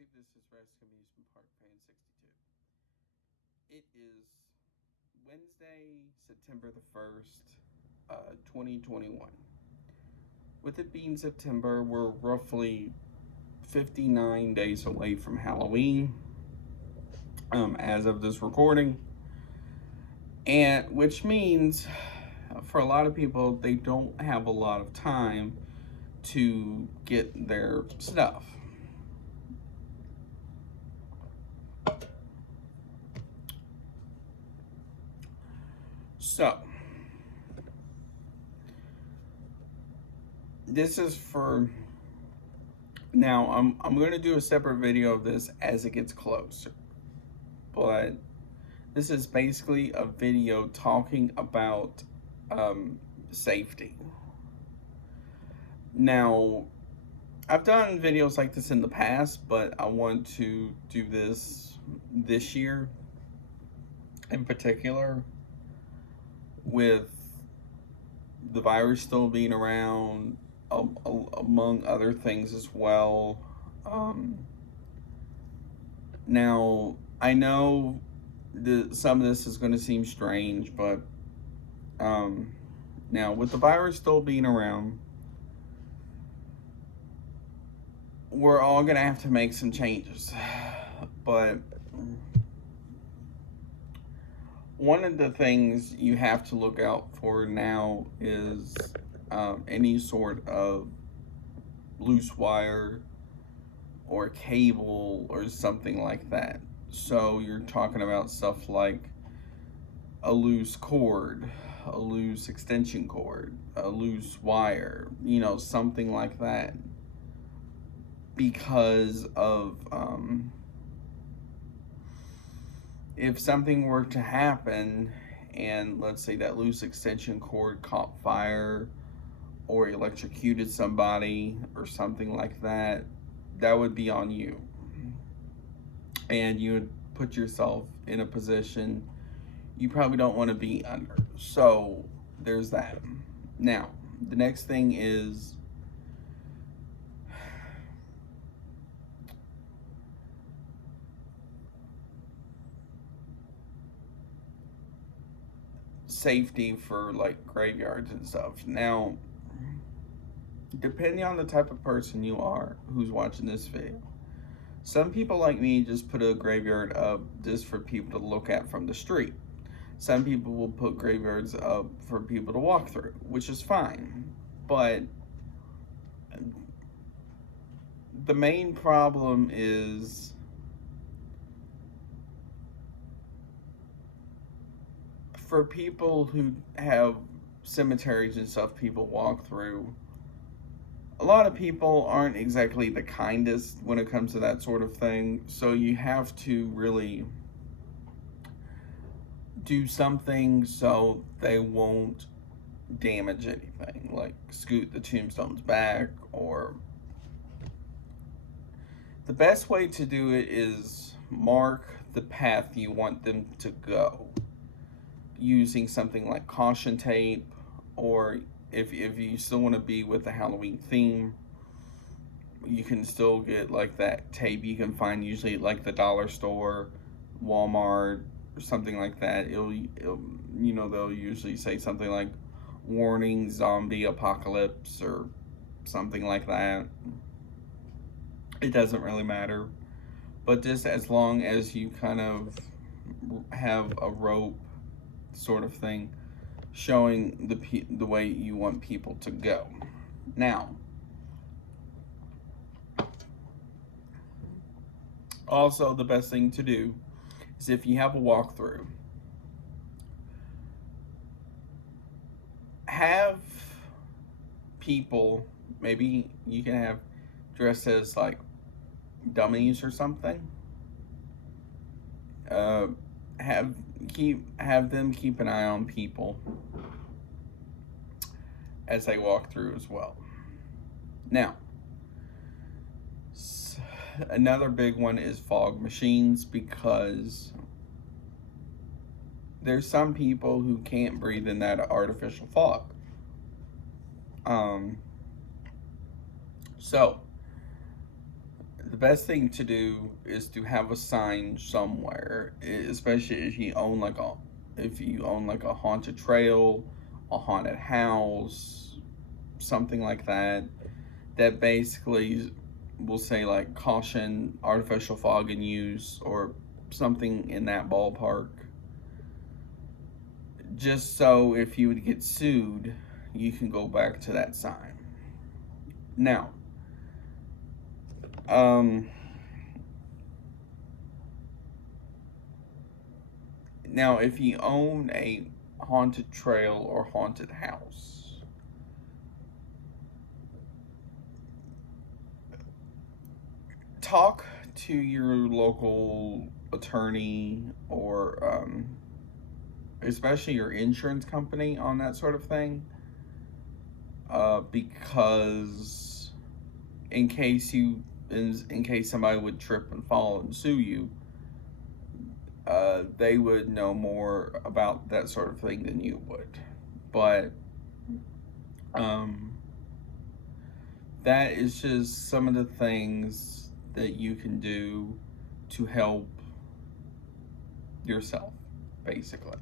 YouTube. This is Rescue Amusement Park Fan 62. It is Wednesday, September the 1st, 2021. With it being September, we're roughly 59 days away from Halloween as of this recording. And which means for a lot of people, they don't have a lot of time to get their stuff. So, this is for now. I'm going to do a separate video of this as it gets closer, but this is basically a video talking about safety. Now, I've done videos like this in the past, but I want to do this year in particular, with the virus still being around, among other things as well. Now, I know some of this is going to seem strange, but now with the virus still being around, we're all going to have to make some changes. But one of the things you have to look out for now is any sort of loose wire or cable or something like that. So you're talking about stuff like a loose cord, a loose extension cord, a loose wire, something like that. Because of if something were to happen and let's say that loose extension cord caught fire or electrocuted somebody or something like that, that would be on you. And you would put yourself in a position you probably don't want to be under. So there's that. Now, the next thing is safety for like graveyards and stuff. Now, depending on the type of person you are who's watching this video, some people like me just put a graveyard up just for people to look at from the street. Some people will put graveyards up for people to walk through, which is fine. But the main problem is for people who have cemeteries and stuff people walk through. A lot of people aren't exactly the kindest when it comes to that sort of thing. So you have to really do something so they won't damage anything, like scoot the tombstones back, or the best way to do it is mark the path you want them to go using something like caution tape, or if you still want to be with the Halloween theme, you can still get like that tape you can find usually at like the dollar store, Walmart, or something like that. It'll they'll usually say something like warning zombie apocalypse or something like that. It doesn't really matter, but just as long as you kind of have a rope sort of thing showing the way you want people to go. Now, also the best thing to do is if you have a walkthrough, have people, maybe you can have dressed as like dummies or something. Have them keep an eye on people as they walk through as well. Now, another big one is fog machines, because there's some people who can't breathe in that artificial fog. So the best thing to do is to have a sign somewhere, especially if you own like a haunted trail, a haunted house, something like that, that basically will say like caution artificial fog in use or something in that ballpark. Just so if you would get sued, you can go back to that sign. Now, um, now if you own a haunted trail or haunted house, talk to your local attorney or especially your insurance company on that sort of thing, because in case somebody would trip and fall and sue you, they would know more about that sort of thing than you would. But um, that is just some of the things that you can do to help yourself, basically.